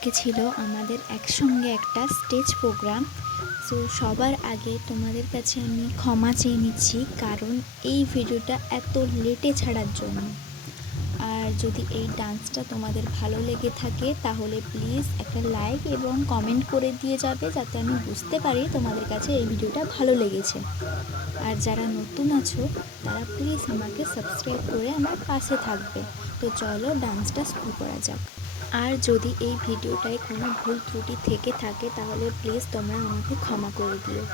আজকে ছিল আমাদের একসঙ্গে একটা স্টেজ প্রোগ্রাম। সো সবার আগে তোমাদের কাছে আমি ক্ষমা চেয়ে নিচ্ছি, কারণ এই ভিডিওটা এত লেটে ছাড়ার জন্য। আর যদি এই ডান্সটা তোমাদের ভালো লেগে থাকে তাহলে প্লিজ একটা লাইক এবং কমেন্ট করে দিয়ে যাবে, যাতে আমি বুঝতে পারি তোমাদের কাছে এই ভিডিওটা ভালো লেগেছে। আর যারা নতুন আছো তারা প্লিজ আমাকে সাবস্ক্রাইব করে আমার পাশে থাকবে। তো চলো ডান্সটা শুরু করা যাক। আর যদি এই ভিডিওটায় কোনো ভুল ত্রুটি থেকে থাকে তাহলে প্লিজ তোমরা আমাকে ক্ষমা করে দিও।